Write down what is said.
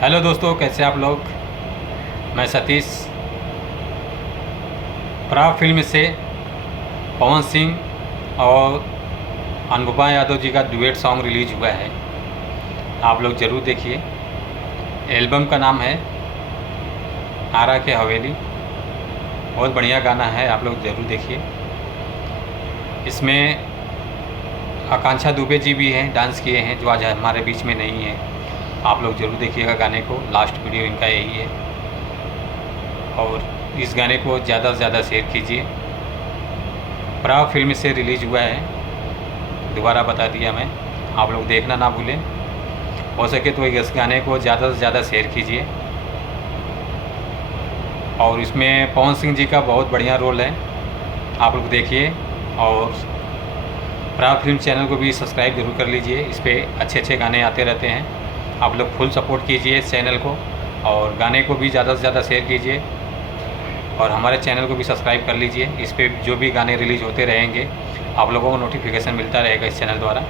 Hello दोस्तों, कैसे आप लोग। मैं सतीश। प्राग फिल्म से पवन सिंह और अनुपमा यादव जी का डुएट सॉन्ग रिलीज हुआ है। आप लोग ज़रूर देखिए। एल्बम का नाम है आरा के हवेली। बहुत बढ़िया गाना है, आप लोग ज़रूर देखिए। इसमें आकांक्षा दुबे जी भी हैं, डांस किए हैं, जो आज हमारे बीच में नहीं है। आप लोग ज़रूर देखिएगा गाने को। लास्ट वीडियो इनका यही है। और इस गाने को ज़्यादा से ज़्यादा शेयर कीजिए। प्राग फिल्म से रिलीज़ हुआ है, दोबारा बता दिया मैं। आप लोग देखना ना भूलें। हो सके तो इस गाने को ज़्यादा से ज़्यादा शेयर कीजिए। और इसमें पवन सिंह जी का बहुत बढ़िया रोल है, आप लोग देखिए। और प्राग फिल्म चैनल को भी सब्सक्राइब जरूर कर लीजिए। इस पर अच्छे अच्छे गाने आते रहते हैं। आप लोग फुल सपोर्ट कीजिए इस चैनल को, और गाने को भी ज़्यादा से ज़्यादा शेयर कीजिए। और हमारे चैनल को भी सब्सक्राइब कर लीजिए। इस पर जो भी गाने रिलीज़ होते रहेंगे, आप लोगों को नोटिफिकेशन मिलता रहेगा इस चैनल द्वारा।